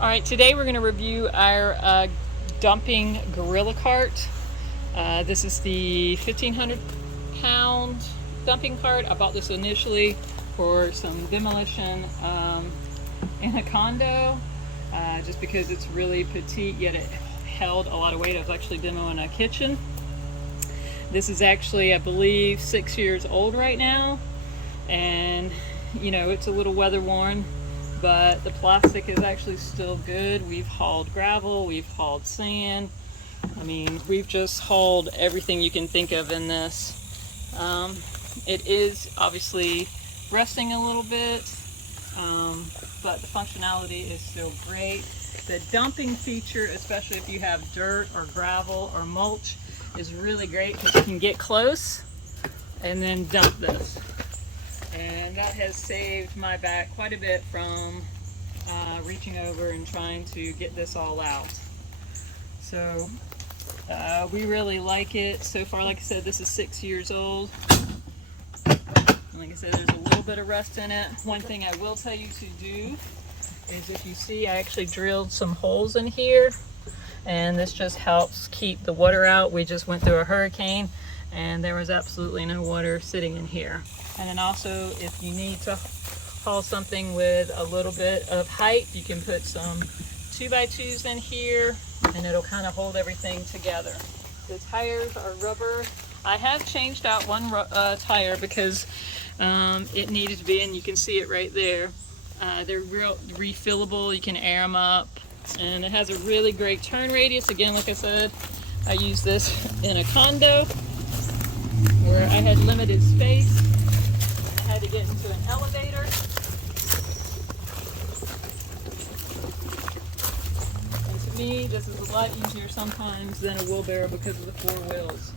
Alright, today we're going to review our dumping gorilla cart. This is the 1,500 pound dumping cart. I bought this initially for some demolition in a condo, just because it's really petite, yet it held a lot of weight. I was actually demoing a kitchen. This is actually, I believe, 6 years old right now, and you know, it's a little weather worn, but the plastic is actually still good. We've hauled gravel, we've hauled sand. I mean, we've just hauled everything you can think of in this. It is obviously rusting a little bit, but the functionality is still great. The dumping feature, especially if you have dirt or gravel or mulch, is really great because you can get close and then dump this. And that has saved my back quite a bit from reaching over and trying to get this all out. So we really like it so far. Like I said, this is 6 years old. Like I said, there's a little bit of rust in it. One thing I will tell you to do is, if you see, I actually drilled some holes in here, and this just helps keep the water out. We just went through a hurricane and there was absolutely no water sitting in here. And then also, if you need to haul something with a little bit of height, you can put some 2x2s in here and it'll kind of hold everything together. The tires are rubber. I have changed out one tire because it needed to be, and you can see it right there. They're real refillable, you can air them up, and it has a really great turn radius. Again, like I said, I use this in a condo where I had limited space. I had to get into an elevator. And to me, this is a lot easier sometimes than a wheelbarrow because of the 4 wheels.